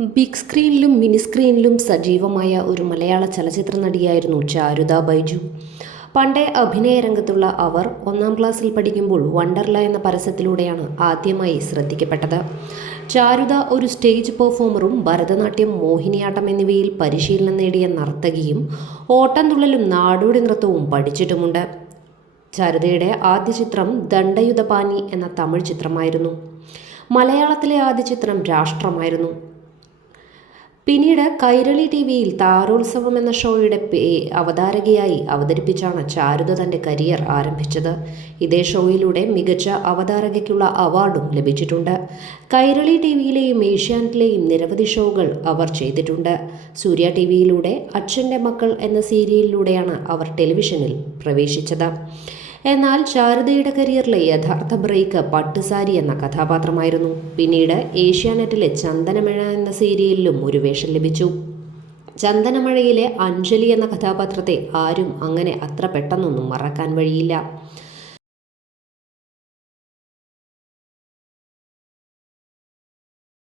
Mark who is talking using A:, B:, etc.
A: Big സ്ക്രീനിലും mini സ്ക്രീനിലും സജീവമായ ഒരു മലയാള ചലച്ചിത്ര നടിയായിരുന്നു ചാരുത ബൈജു. പണ്ടേ അഭിനയ രംഗത്തുള്ള അവർ ഒന്നാം ക്ലാസ്സിൽ പഠിക്കുമ്പോൾ വണ്ടർല എന്ന പരസ്യത്തിലൂടെയാണ് ആദ്യമായി ശ്രദ്ധിക്കപ്പെട്ടത്. ചാരുത ഒരു സ്റ്റേജ് പെർഫോമറും ഭരതനാട്യം മോഹിനിയാട്ടം എന്നിവയിൽ പരിശീലനം നേടിയ നർത്തകിയും ഓട്ടംതുള്ളലും നാടോടി നൃത്തവും പഠിച്ചിട്ടുമുണ്ട്. ചാരുതയുടെ ആദ്യ ചിത്രം ദണ്ഡയുധപാനി എന്ന തമിഴ് ചിത്രമായിരുന്നു. മലയാളത്തിലെ ആദ്യ ചിത്രം രാഷ്ട്രമായിരുന്നു. പിന്നീട് കൈരളി ടി വിയിൽ താരോത്സവം എന്ന ഷോയുടെ അവതാരകയായി അവതരിപ്പിച്ചാണ് ചാരുത തന്റെ കരിയർ ആരംഭിച്ചത്. ഇതേ ഷോയിലൂടെ മികച്ച അവതാരകയ്ക്കുള്ള അവാർഡും ലഭിച്ചിട്ടുണ്ട്. കൈരളി ടി വിയിലെയും ഏഷ്യാനെറ്റിലെയും നിരവധി ഷോകൾ അവർ ചെയ്തിട്ടുണ്ട്. സൂര്യ ടി വിയിലൂടെ അച്ഛന്റെ മക്കൾ എന്ന സീരിയലിലൂടെയാണ് അവർ ടെലിവിഷനിൽ പ്രവേശിച്ചത്. എന്നാൽ ശാരദയുടെ കരിയറിലെ യഥാർത്ഥ ബ്രേക്ക് പട്ടുസാരി എന്ന കഥാപാത്രമായിരുന്നു. പിന്നീട് ഏഷ്യാനെറ്റിലെ ചന്ദനമഴ എന്ന സീരിയലിലും ഒരു വേഷം ലഭിച്ചു. ചന്ദനമഴയിലെ അഞ്ജലി എന്ന കഥാപാത്രത്തെ ആരും അങ്ങനെ അത്ര പെട്ടെന്നൊന്നും മറക്കാൻ വഴിയില്ല.